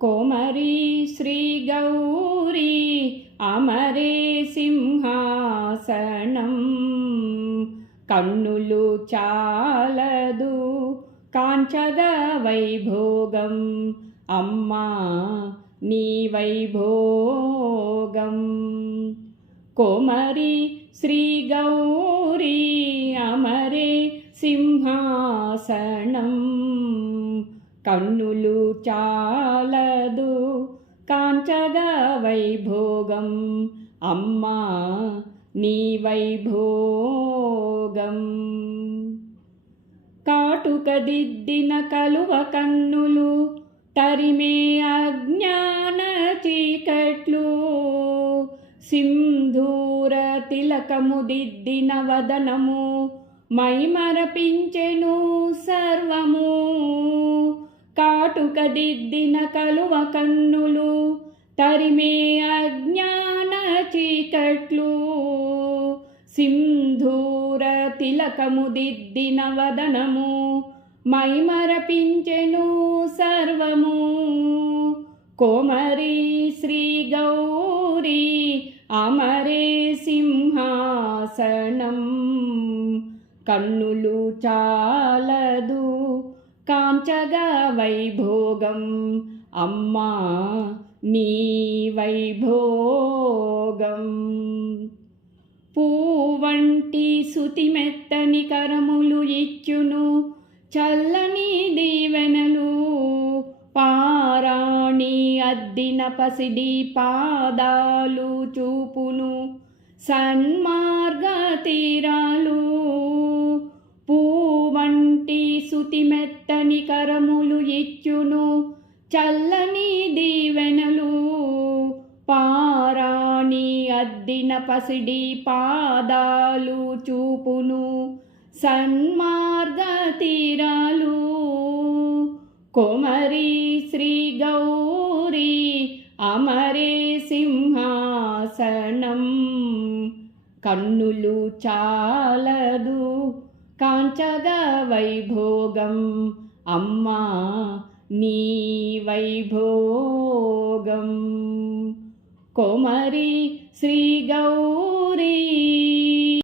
कोमरी श्रीगौरी अमरे సింహాసనం కన్నులు చాలదు కాంచగ వైభోగం అమ్మా నీ వైభోగం కోమరి శ్రీగౌరీ అమరే సింహాసనం కన్నులు చాలదు కాంచగ వైభోగం అమ్మా నీ వైభోగం కాటుకదిద్దిన కలువ కన్నులు తరిమే అజ్ఞాన చీకట్లు సింధూర తిలకము దిద్దిన వదనము మైమరపించెను సర్వము కాటుకదిద్దిన కలువ కన్నులు తరిమే అజ్ఞాన చీకట్లు సింధూర తిలకము దిద్దిన వదనము మైమరపించెను సర్వము కోమరి శ్రీగౌరీ అమరే సింహాసనం కన్నులు చాలదు కాంచగ వైభోగం అమ్మా నీ వైభోగం పూవంటి సుతిమెత్తని కరములు ఇచ్చును చల్లని దీవెనలు పారాణి అద్దిన పసిడి పాదాలు చూపును సన్మార్గ తీరాలు పూవంటి సుతిమెత్తని కరములు ఇచ్చును చల్లని దీవెనలు పారాణి అద్దిన పసిడి పాదాలు చూపును సన్మార్గ తీరాలు కోమరి శ్రీగౌరీ అమరే సింహాసనం కన్నులు చాలదు కాంచగ వైభోగం అమ్మా నీ వైభోగం కోమరి శ్రీగౌరీ